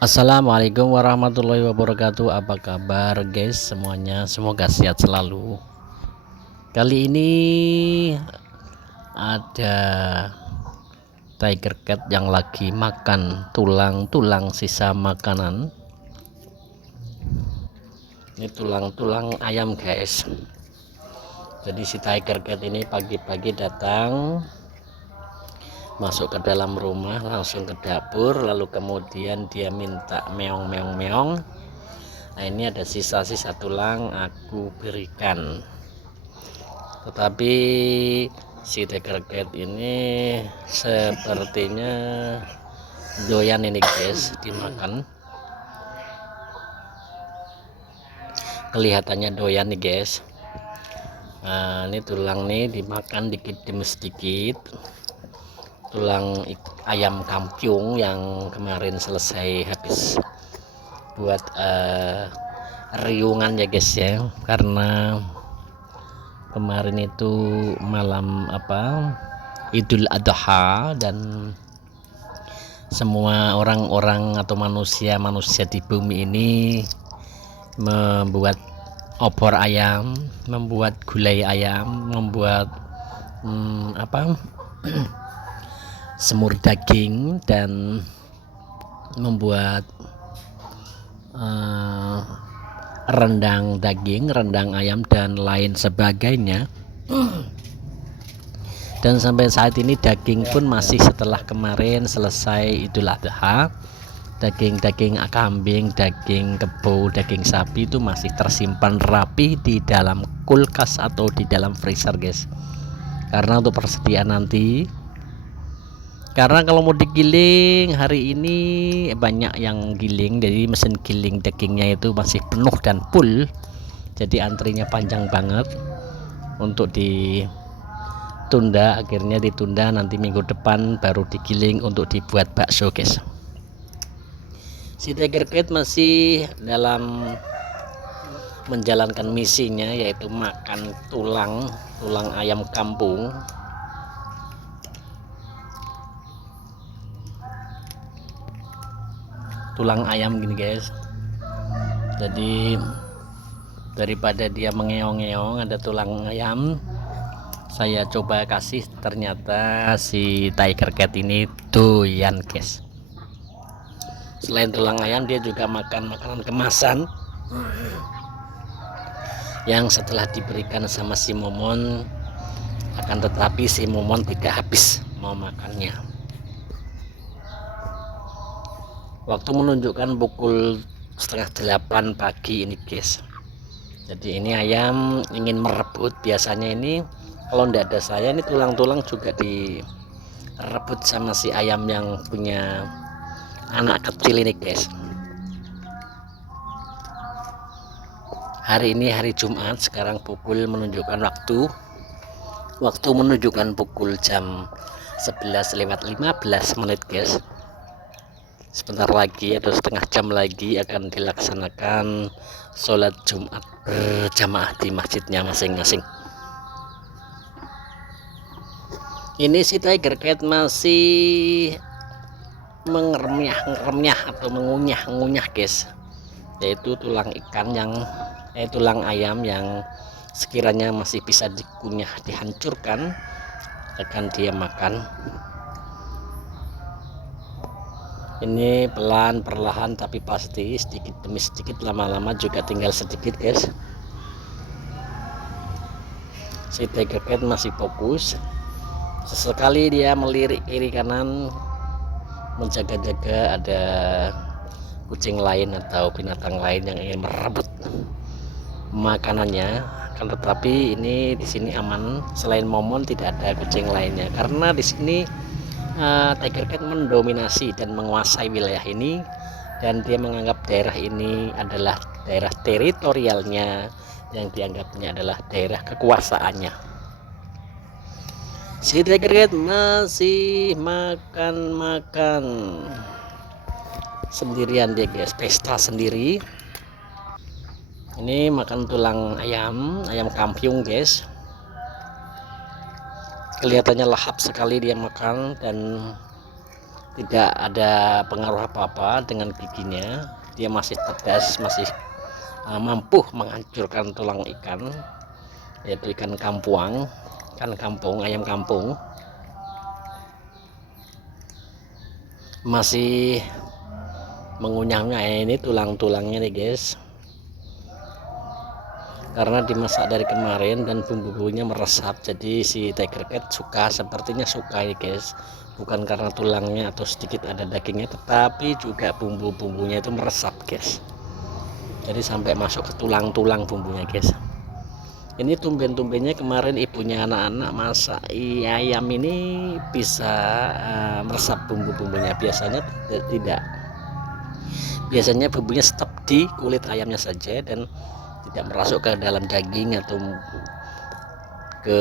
Assalamualaikum warahmatullahi wabarakatuh. Apa kabar guys semuanya? Semoga sehat selalu. Kali ini ada tiger cat yang lagi makan tulang-tulang sisa makanan. Ini tulang-tulang ayam guys. Jadi si tiger cat ini pagi-pagi datang, masuk ke dalam rumah, langsung ke dapur, lalu kemudian dia minta meong meong meong. Nah, ini ada sisa-sisa tulang aku berikan, tetapi si tiger cat ini sepertinya doyan ini guys dimakan, kelihatannya doyan nih guys. Nah, ini tulang nih dimakan dikit demi sedikit, tulang ayam kampung yang kemarin selesai habis buat riungan ya guys ya, karena kemarin itu malam Idul Adha, dan semua orang-orang atau manusia di bumi ini membuat opor ayam, membuat gulai ayam, membuat semur daging, dan membuat rendang daging, rendang ayam, dan lain sebagainya. Dan sampai saat ini daging pun masih, setelah kemarin selesai Idul Adha, daging kambing, daging kebo, daging sapi itu masih tersimpan rapi di dalam kulkas atau di dalam freezer guys, karena untuk persediaan nanti. Karena kalau mau digiling hari ini banyak yang giling, jadi mesin giling dagingnya itu masih penuh dan full, jadi antrinya panjang banget. Untuk ditunda, akhirnya ditunda, nanti minggu depan baru digiling untuk dibuat bakso guys. Si tiger cat masih dalam menjalankan misinya, yaitu makan tulang ayam kampung. Tulang ayam gini guys. Jadi daripada dia mengeong-ngeong ada tulang ayam, saya coba kasih, ternyata si tiger cat ini doyan guys. Selain tulang ayam, dia juga makan makanan kemasan yang setelah diberikan sama si momon, akan tetapi si momon tidak habis mau makannya. Waktu menunjukkan pukul 7:30 pagi ini guys. Jadi ini ayam ingin merebut. Biasanya ini kalau tidak ada saya, ini tulang-tulang juga direbut sama si ayam yang punya anak kecil ini guys. Hari ini hari Jumat, sekarang pukul menunjukkan waktu menunjukkan pukul jam 11:15 guys. Sebentar lagi atau setengah jam lagi akan dilaksanakan sholat Jumat berjamaah di masjidnya masing-masing. Ini si tiger cat masih mengeremyah atau mengunyah guys, yaitu tulang tulang ayam yang sekiranya masih bisa dikunyah, dihancurkan, akan dia makan. Ini pelan, perlahan, tapi pasti, sedikit demi sedikit, lama-lama juga tinggal sedikit guys. Si tiger cat masih fokus. Sesekali dia melirik kiri kanan, menjaga-jaga ada kucing lain atau binatang lain yang ingin merebut makanannya. Kan tetapi ini di sini aman, selain momon tidak ada kucing lainnya, karena di sini tiger cat mendominasi dan menguasai wilayah ini, dan dia menganggap daerah ini adalah daerah teritorialnya, yang dianggapnya adalah daerah kekuasaannya. Si tiger cat masih makan sendirian dia guys, pesta sendiri. Ini makan tulang ayam kampung guys. Kelihatannya lahap sekali dia makan, dan tidak ada pengaruh apa-apa dengan giginya. Dia masih tegas, masih mampu menghancurkan tulang ikan, yaitu ikan kampung, ayam kampung. Masih mengunyahnya ini tulang-tulangnya nih guys, karena dimasak dari kemarin dan bumbu-bumbunya meresap, jadi si tiger cat sepertinya suka ini guys, bukan karena tulangnya atau sedikit ada dagingnya, tetapi juga bumbu-bumbunya itu meresap guys, jadi sampai masuk ke tulang-tulang bumbunya guys. Ini tumben-tumbennya kemarin ibunya anak-anak masak ayam ini bisa meresap bumbu-bumbunya, biasanya tidak. Biasanya bumbunya stop di kulit ayamnya saja dan tidak merasuk ke dalam daging atau ke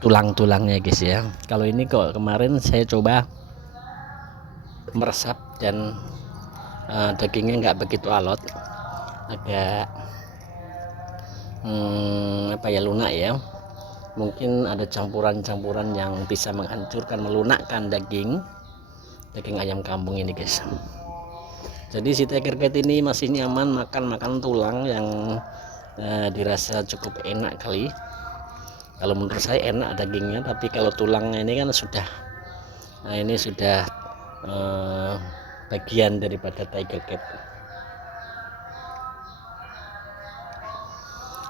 tulang-tulangnya guys ya. Kalau ini kok kemarin saya coba meresap dan dagingnya nggak begitu alot, agak lunak ya. Mungkin ada campuran-campuran yang bisa menghancurkan, melunakkan daging ayam kampung ini guys. Jadi si tiger cat ini masih nyaman makan tulang yang dirasa cukup enak kali. Kalau menurut saya enak dagingnya, tapi kalau tulangnya ini kan sudah bagian daripada tiger cat.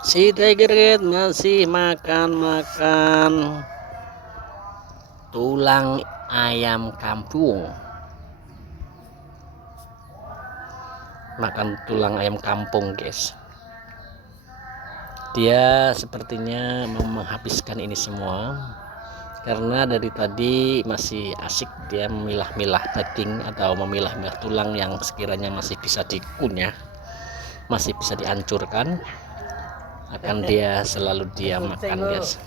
Si tiger cat masih makan tulang ayam kampung. Makan tulang ayam kampung guys. Dia sepertinya mau menghabiskan ini semua, karena dari tadi masih asik dia memilah-milah daging atau memilah-milah tulang yang sekiranya masih bisa dikunyah, masih bisa dihancurkan, akan dia selalu dia makan guys.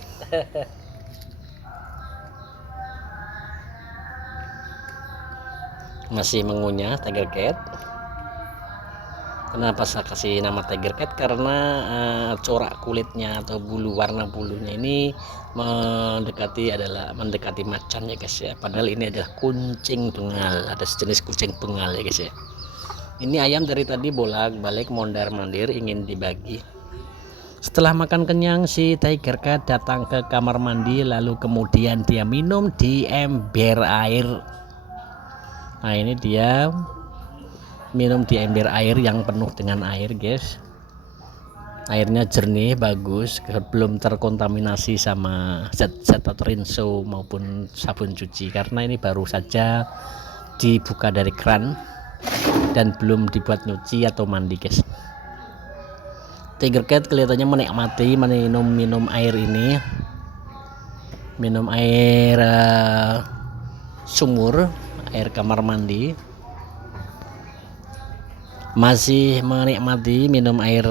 Masih mengunyah tiger cat. Kenapa saya kasih nama tiger cat? Karena corak kulitnya atau warna bulunya ini mendekati macan ya guys ya. Padahal ini adalah kucing bengal, ada sejenis kucing bengal ya guys ya. Ini ayam dari tadi bolak-balik mondar-mandir ingin dibagi. Setelah makan kenyang, si tiger cat datang ke kamar mandi, lalu kemudian dia minum di ember air. Nah ini dia minum di ember air yang penuh dengan air guys. Airnya jernih, bagus, belum terkontaminasi sama zat-zat rinso maupun sabun cuci, karena ini baru saja dibuka dari keran dan belum dibuat nyuci atau mandi guys. Tiger cat kelihatannya menikmati minum air ini, minum air sumur, air kamar mandi. Masih menikmati minum air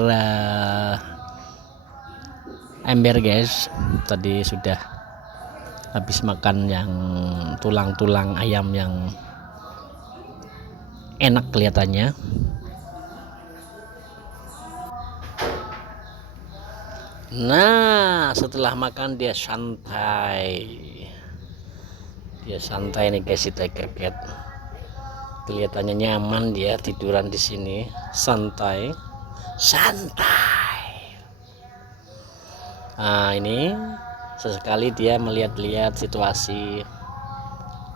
ember guys. Tadi sudah habis makan yang tulang-tulang ayam yang enak kelihatannya. Nah setelah makan dia santai nih guys, si tiger cat. Kelihatannya nyaman dia tiduran di sini, santai. Nah ini sesekali dia melihat-lihat situasi,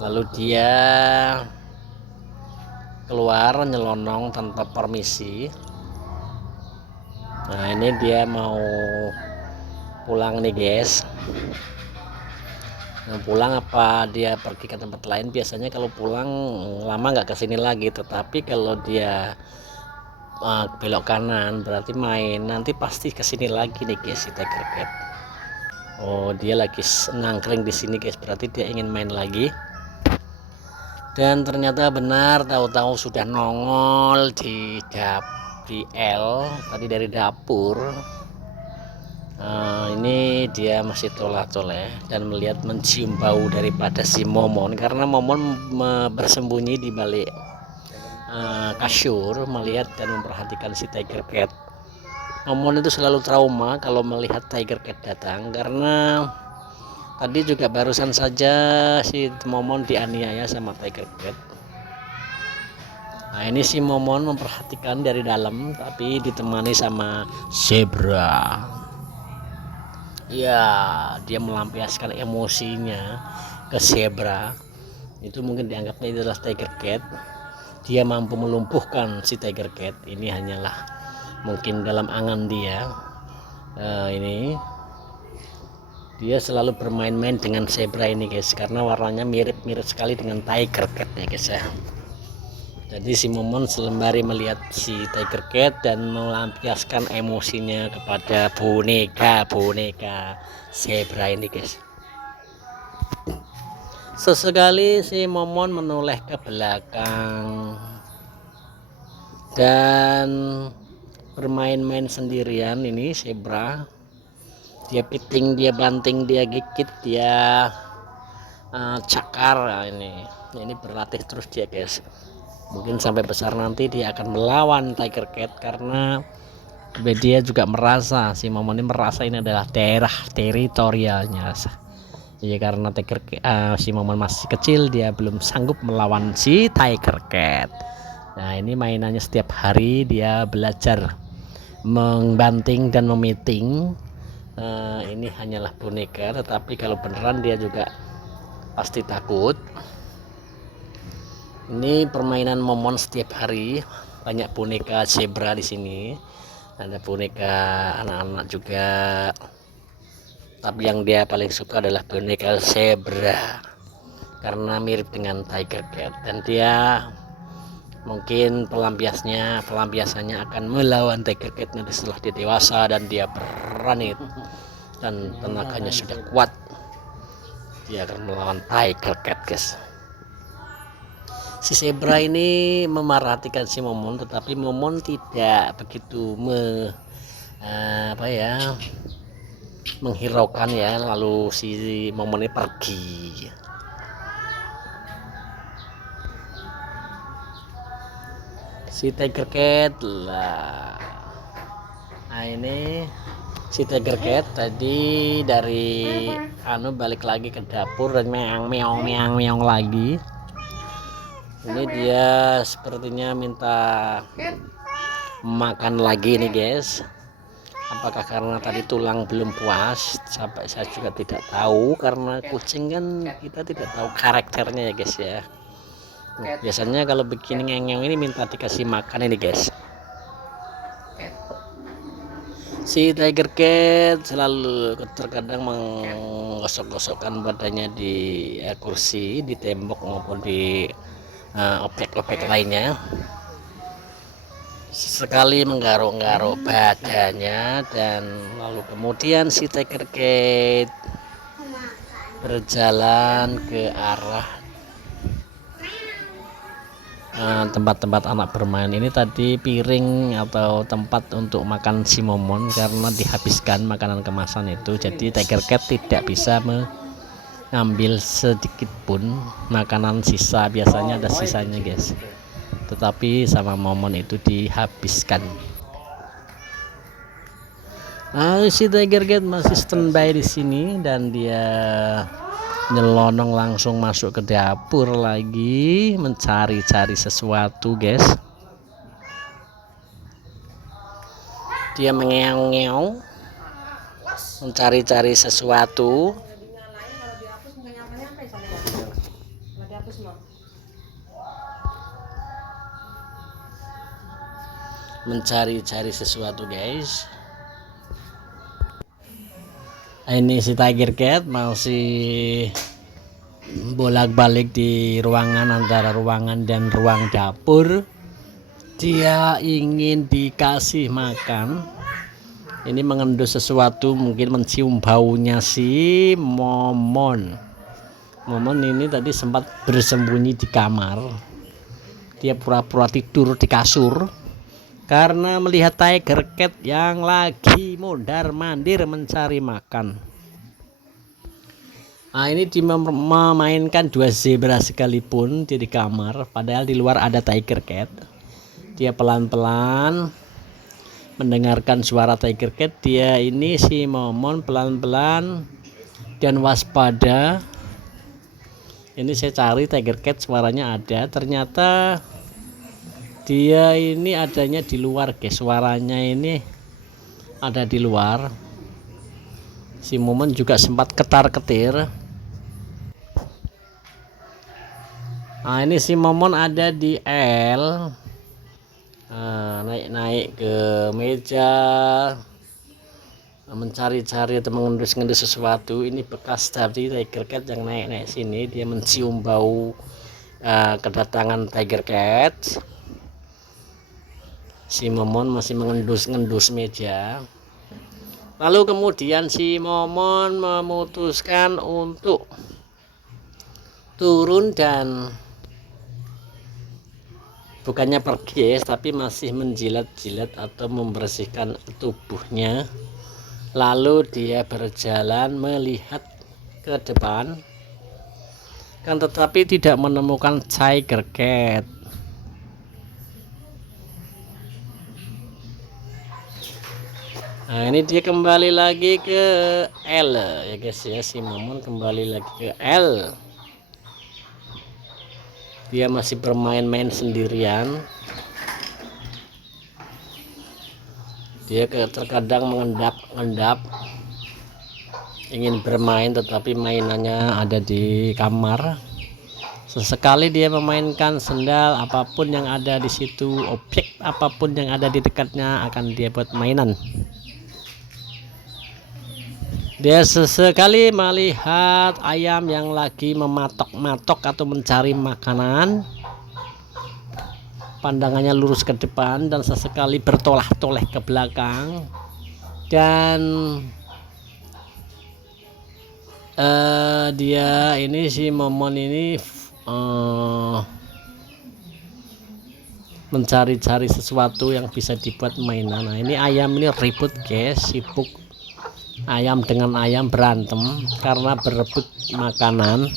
lalu dia keluar nyelonong tanpa permisi. Nah ini dia mau pulang nih guys. Pulang apa dia pergi ke tempat lain? Biasanya kalau pulang lama nggak kesini lagi, tetapi kalau dia belok kanan berarti main, nanti pasti kesini lagi nih guys si tiger cat. Oh dia lagi nangkring di sini guys, berarti dia ingin main lagi. Dan ternyata benar, tahu-tahu sudah nongol di tadi dari dapur. Ini dia masih toleh-toleh dan mencium bau daripada si Momon, karena Momon bersembunyi di balik kasur melihat dan memperhatikan si tiger cat. Momon itu selalu trauma kalau melihat tiger cat datang, karena Tadi juga barusan saja si Momon dianiaya sama Tiger Cat. Nah, ini si Momon memperhatikan dari dalam tapi ditemani sama zebra. Ya, dia melampiaskan emosinya ke zebra. Itu mungkin dianggapnya itu adalah Tiger Cat. Dia mampu melumpuhkan si Tiger Cat. Ini hanyalah mungkin dalam angan dia. Ini dia selalu bermain-main dengan zebra ini guys, karena warnanya mirip-mirip sekali dengan Tiger Cat ya guys ya. Jadi si Momon sembari melihat si Tiger Cat dan melampiaskan emosinya kepada boneka zebra ini guys. Sesekali si Momon menoleh ke belakang dan bermain-main sendirian. Ini zebra, dia piting, dia banting, dia gigit, dia cakar. Nah, ini berlatih terus dia guys. Mungkin sampai besar nanti dia akan melawan Tiger Cat, karena dia juga merasa, si Momon ini merasa ini adalah daerah teritorialnya. Ya karena si Momon masih kecil, dia belum sanggup melawan si Tiger Cat. Nah, ini mainannya setiap hari dia belajar membanting dan memiting. Ini hanyalah boneka, tetapi kalau beneran dia juga pasti takut. Ini permainan Momon setiap hari, banyak boneka zebra di sini. Ada boneka anak-anak juga. Tapi yang dia paling suka adalah boneka zebra karena mirip dengan Tiger Cat, dan dia mungkin pelampiasannya akan melawan Tiger Cat nanti setelah dia dewasa dan dia berani dan tenaganya sudah kuat. Dia akan melawan Tiger Cat guys. Si zebra ini memerhatikan si Momon, tetapi Momon tidak begitu menghiraukan ya. Lalu si Momon ini pergi. Si Tiger Cat lah. Nah, ini si Tiger Cat tadi dari balik lagi ke dapur dan meong lagi. Ini dia sepertinya minta makan lagi nih guys. Apakah karena tadi tulang belum puas? Sampai saya juga tidak tahu, karena kucing kan kita tidak tahu karakternya ya guys ya. Biasanya kalau begini ngeng ini minta dikasih makan ini guys. Si Tiger Cat selalu terkadang menggosok-gosokkan badannya di kursi, di tembok maupun di objek-objek lainnya. Sekali menggaruk-garuk badannya, dan lalu kemudian si Tiger Cat berjalan ke arah tempat-tempat anak bermain. Ini tadi piring atau tempat untuk makan si Momon, karena dihabiskan makanan kemasan itu. Jadi Tiger Cat tidak bisa mengambil sedikit pun makanan sisa. Biasanya ada sisanya guys, tetapi sama Momon itu dihabiskan. Nah, si Tiger Cat masih standby di sini dan dia nyelonong langsung masuk ke dapur lagi mencari-cari sesuatu guys. Dia mengeong-ngeong mencari-cari sesuatu. Mencari-cari sesuatu guys. Ini si Tiger Cat masih bolak-balik di ruangan, antara ruangan dan ruang dapur. Dia ingin dikasih makan. Ini mengendus sesuatu, mungkin mencium baunya si Momon. Momon ini tadi sempat bersembunyi di kamar. Dia pura-pura tidur di kasur karena melihat Tiger Cat yang lagi mondar-mandir mencari makan. Nah, ini dia memainkan dua zebra sekalipun di kamar, padahal di luar ada Tiger Cat. Dia pelan-pelan mendengarkan suara Tiger Cat. Dia ini si Momon pelan-pelan dan waspada. Ini saya cari tiger cat, suaranya ada, ternyata dia ini adanya di luar guys, suaranya ini ada di luar. Si Momon juga sempat ketar-ketir. Nah ini si Momon ada di L, naik-naik ke meja, mencari-cari atau mengendus-ngendus sesuatu. Ini bekas dari tiger cat yang naik-naik sini. Dia mencium bau kedatangan tiger cat. Si Momon masih mengendus-ngendus meja. Lalu kemudian si Momon memutuskan untuk turun dan bukannya pergi tapi masih menjilat-jilat atau membersihkan tubuhnya. Lalu dia berjalan melihat ke depan, kan tetapi tidak menemukan tiger cat. Nah ini dia kembali lagi ke L ya guys ya, si Momon kembali lagi ke L. Dia masih bermain-main sendirian. Dia terkadang mengendap-endap ingin bermain, tetapi mainannya ada di kamar. Sesekali dia memainkan sendal, apapun yang ada di situ, objek apapun yang ada di dekatnya akan dia buat mainan. Dia sesekali melihat ayam yang lagi mematok-matok atau mencari makanan. Pandangannya lurus ke depan dan sesekali bertolah-toleh ke belakang. Dan dia ini si Momon ini mencari-cari sesuatu yang bisa dibuat mainan. Nah ini ayam ini ribut guys, sibuk. Ayam dengan ayam berantem karena berebut makanan.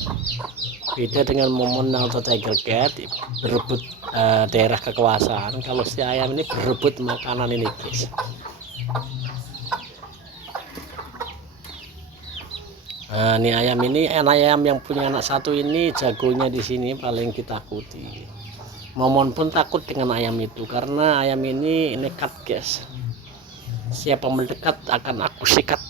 Beda dengan Momon atau tiger cat berebut daerah kekuasaan. Kalau si ayam ini berebut makanan ini guys. Nah ini ayam yang punya anak satu ini jagonya di sini, paling ditakuti. Momon pun takut dengan ayam itu karena ayam ini nekat guys. Siapa mendekat akan aku sikat.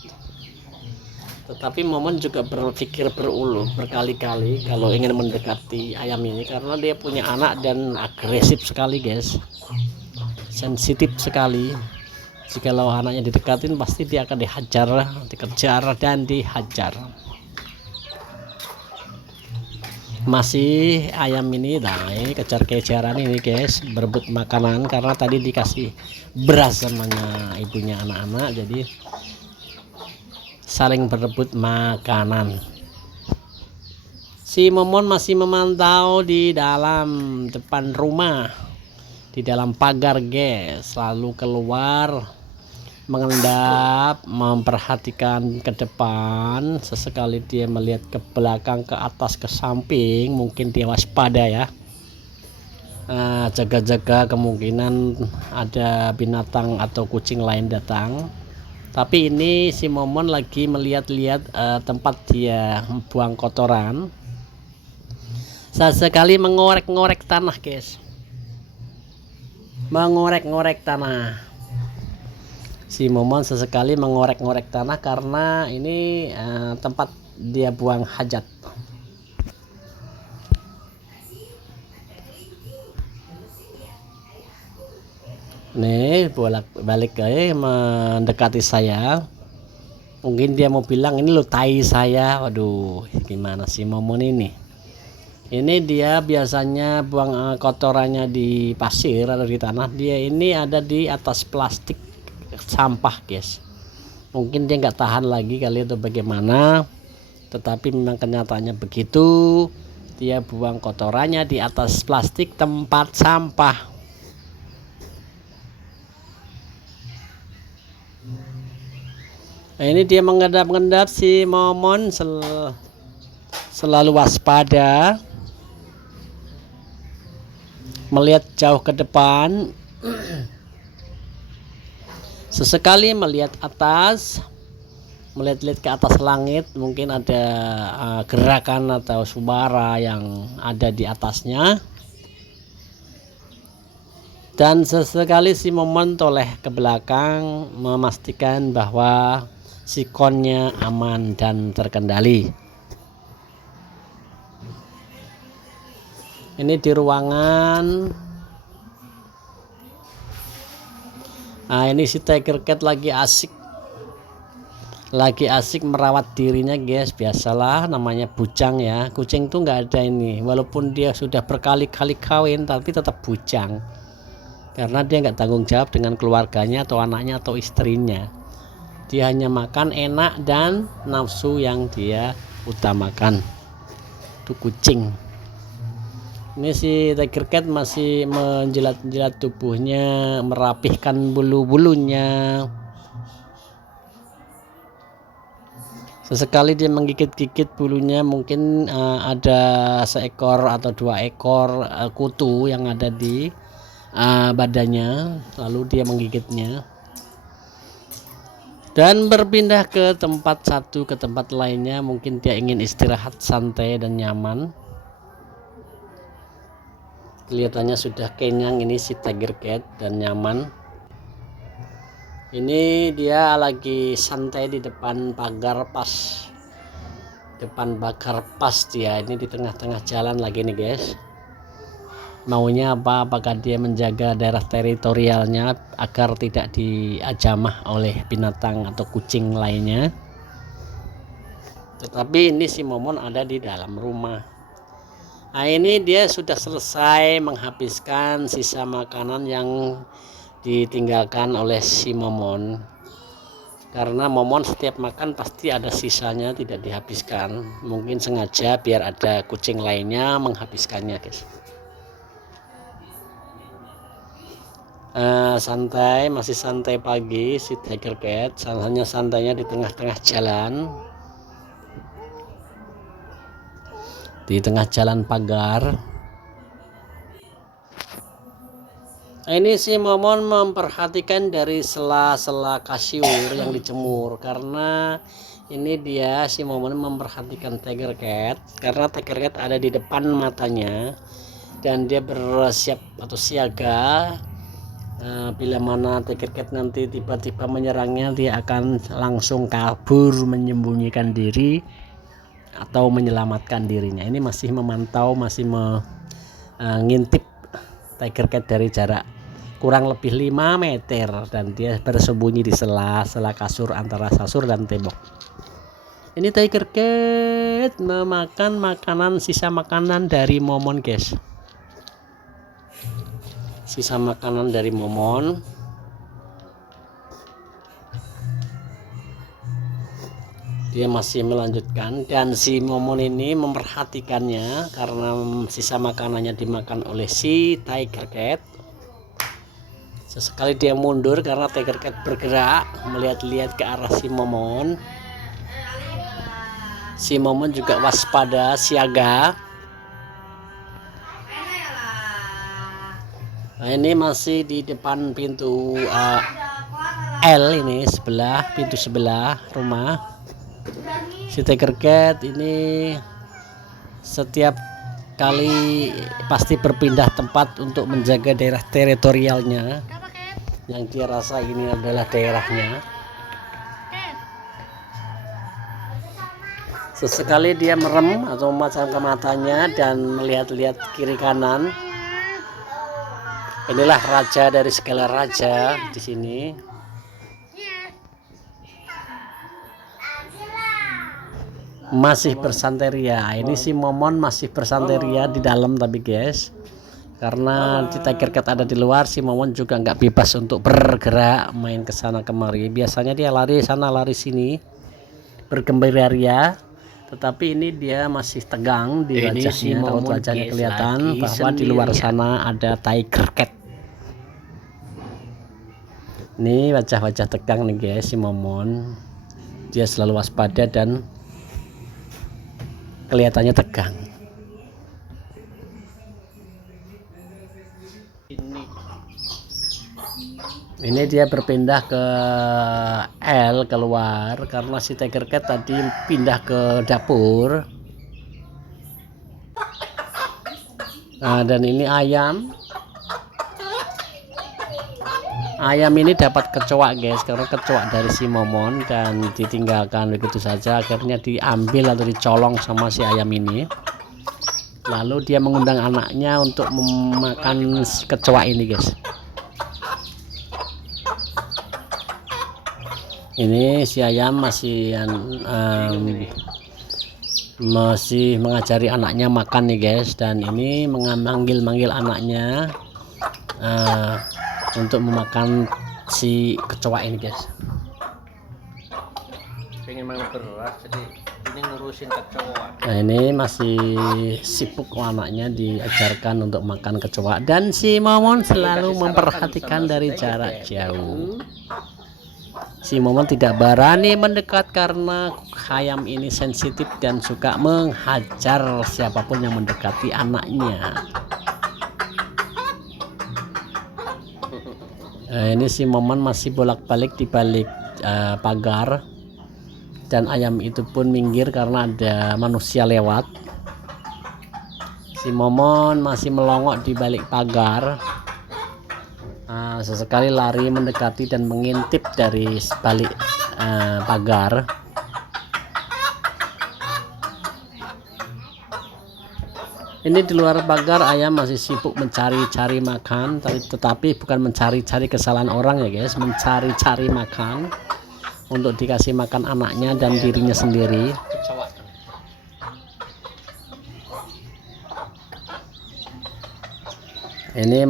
Tetapi Momon juga berpikir berulang berkali-kali kalau ingin mendekati ayam ini karena dia punya anak dan agresif sekali guys, sensitif sekali. Jikalau anaknya didekatin pasti dia akan dihajar, dikejar dan dihajar. Masih ayam ini naik kejar-kejaran ini guys, berebut makanan karena tadi dikasih beras samanya ibunya anak-anak, jadi saling berebut makanan. Si Momon masih memantau di dalam depan rumah, di dalam pagar guys, lalu keluar mengendap, memperhatikan ke depan. Sesekali dia melihat ke belakang, ke atas, ke samping. Mungkin dia waspada ya, jaga-jaga kemungkinan ada binatang atau kucing lain datang. Tapi ini si Momon lagi melihat-lihat tempat dia buang kotoran. Sesekali mengorek-ngorek tanah guys, mengorek-ngorek tanah. Si Momon sesekali mengorek-ngorek tanah karena ini tempat dia buang hajat. Nih bolak-balik mendekati saya. Mungkin dia mau bilang ini lo tai saya. Waduh, gimana sih Momon ini? Ini dia biasanya buang kotorannya di pasir atau di tanah. Dia ini ada di atas plastik sampah guys. Mungkin dia nggak tahan lagi kali atau bagaimana, tetapi memang kenyataannya begitu. Dia buang kotorannya di atas plastik tempat sampah. Nah, ini dia mengendap-endap. Si Momon selalu waspada, melihat jauh ke depan. Sesekali melihat atas, melihat-lihat ke atas langit, mungkin ada gerakan atau suara yang ada di atasnya. Dan sesekali si Momon toleh ke belakang memastikan bahwa sikonnya aman dan terkendali. Ini di ruangan. Nah, ini si Tiger Cat lagi asik merawat dirinya, guys. Biasalah, namanya bujang ya. Kucing tuh nggak ada ini, walaupun dia sudah berkali-kali kawin tapi tetap bujang, karena dia nggak tanggung jawab dengan keluarganya atau anaknya atau istrinya. Dia hanya makan enak dan nafsu yang dia utamakan. Itu kucing. Ini si Tiger Cat masih menjilat-jilat tubuhnya, merapihkan bulu-bulunya. Sesekali dia menggigit-gigit bulunya, mungkin ada seekor atau 2 ekor kutu yang ada di badannya, lalu dia menggigitnya. Dan berpindah ke tempat satu ke tempat lainnya, mungkin dia ingin istirahat santai dan nyaman. Kelihatannya sudah kenyang ini si Tiger Cat dan nyaman. Ini dia lagi santai di depan pagar pas. Dia ini di tengah-tengah jalan lagi nih, guys. Maunya apa? Apakah dia menjaga daerah teritorialnya agar tidak diajamah oleh binatang atau kucing lainnya? Tetapi ini si Momon ada di dalam rumah. Nah, ini dia sudah selesai menghabiskan sisa makanan yang ditinggalkan oleh si Momon. Karena Momon setiap makan pasti ada sisanya, tidak dihabiskan. Mungkin sengaja biar ada kucing lainnya menghabiskannya, guys. Masih santai pagi si Tiger Cat, hanya santainya di tengah-tengah jalan, di tengah jalan pagar. Ini si Momon memperhatikan dari sela-sela kasur yang dijemur, karena ini dia si Momon memperhatikan Tiger Cat karena Tiger Cat ada di depan matanya dan dia bersiap atau siaga. Bila mana Tiger Cat nanti tiba-tiba menyerangnya, dia akan langsung kabur, menyembunyikan diri atau menyelamatkan dirinya. Ini masih memantau, masih mengintip Tiger Cat dari jarak kurang lebih 5 meter, dan dia bersembunyi di sela-sela kasur antara kasur dan tembok. Ini Tiger Cat memakan makanan, sisa makanan dari Momon, guys. Sisa makanan dari Momon. Dia masih melanjutkan, dan si Momon ini memperhatikannya karena sisa makanannya dimakan oleh si Tiger Cat. Sesekali dia mundur karena Tiger Cat bergerak melihat-lihat ke arah si Momon. Si Momon juga waspada, siaga. Nah, ini masih di depan pintu L ini, pintu sebelah rumah. Si Tiger Cat ini setiap kali pasti berpindah tempat untuk menjaga daerah teritorialnya yang dia rasa ini adalah daerahnya. Sesekali dia merem atau memejamkan matanya dan melihat-lihat kiri kanan. Inilah raja dari segala raja di sini. Masih bersanteria. Ini si Momon masih bersanteria di dalam, tapi guys, karena si Tiger Cat ada di luar, si Momon juga nggak bebas untuk bergerak main ke sana kemari. Biasanya dia lari sana lari sini, bergembira-ria, tetapi ini dia masih tegang di wajahnya. Raut wajahnya kelihatan bahwa di luar sana ada Tiger Cat. Ini wajah-wajah tegang nih, guys, si Momon. Dia selalu waspada dan kelihatannya tegang. Ini dia berpindah ke L keluar karena si Tiger Cat tadi pindah ke dapur. Nah, dan ini ayam ini dapat kecoa guys, karena kecoa dari si Momon dan ditinggalkan begitu saja, akhirnya diambil atau dicolong sama si ayam ini. Lalu dia mengundang anaknya untuk memakan kecoa ini guys. Ini si ayam masih mengajari anaknya makan nih guys, dan ini memanggil anaknya untuk memakan si kecoa ini guys. Pengen makan beras, jadi ini ngurusin kecoa. Nah, ini masih sibuk anaknya diajarkan untuk makan kecoa, dan si Momon selalu memperhatikan dari jarak jauh. Si Momon tidak berani mendekat karena ayam ini sensitif dan suka menghajar siapapun yang mendekati anaknya. Nah, ini si Momon masih bolak-balik di balik pagar, dan ayam itu pun minggir karena ada manusia lewat. Si Momon masih melongok di balik pagar. Sesekali lari mendekati dan mengintip dari balik pagar. Ini di luar pagar ayam masih sibuk mencari-cari makan, tetapi bukan mencari-cari kesalahan orang ya guys, mencari-cari makan untuk dikasih makan anaknya dan dirinya sendiri. Ini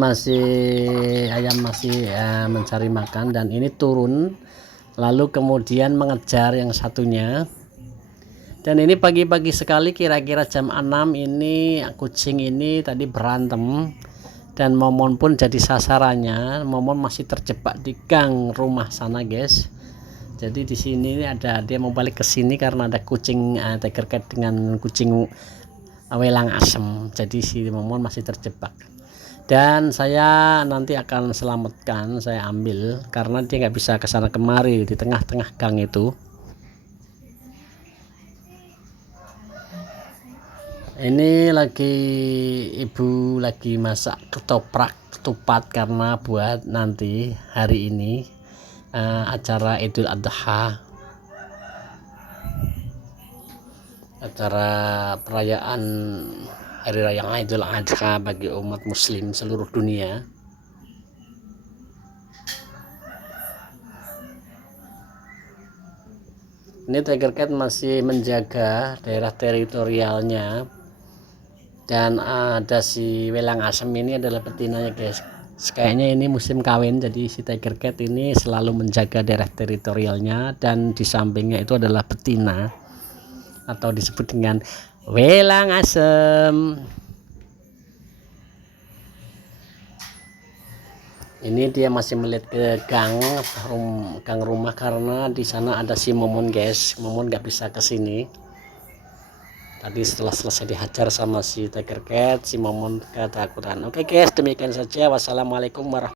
ayam masih mencari makan, dan ini turun lalu kemudian mengejar yang satunya. Dan ini pagi-pagi sekali, kira-kira jam 6 ini kucing ini tadi berantem, dan Momon pun jadi sasarannya. Momon masih terjebak di gang rumah sana guys. Jadi di sini dia mau balik ke sini karena ada kucing Tiger Cat dengan kucing welang asem. Jadi si Momon masih terjebak. Dan saya nanti akan selamatkan, saya ambil karena dia nggak bisa ke sana kemari di tengah-tengah gang itu. Ini ibu lagi masak ketupat karena buat nanti hari ini acara Idul Adha, acara perayaan Hari Raya Idul Adha bagi umat muslim seluruh dunia. Ini Tiger Cat masih menjaga daerah teritorialnya, dan ada si welang asem ini adalah betinanya guys. Kayaknya ini musim kawin, jadi si Tiger Cat ini selalu menjaga daerah teritorialnya, dan di sampingnya itu adalah betina atau disebut dengan welang asem. Ini dia masih melihat ke gang rumah karena di sana ada si Momon guys. Momon nggak bisa ke sini. Tadi setelah selesai dihajar sama si Tiger Cat, si Momon ketakutan. Oke guys, demikian saja. Wassalamualaikum warahmatullahi wabarakatuh.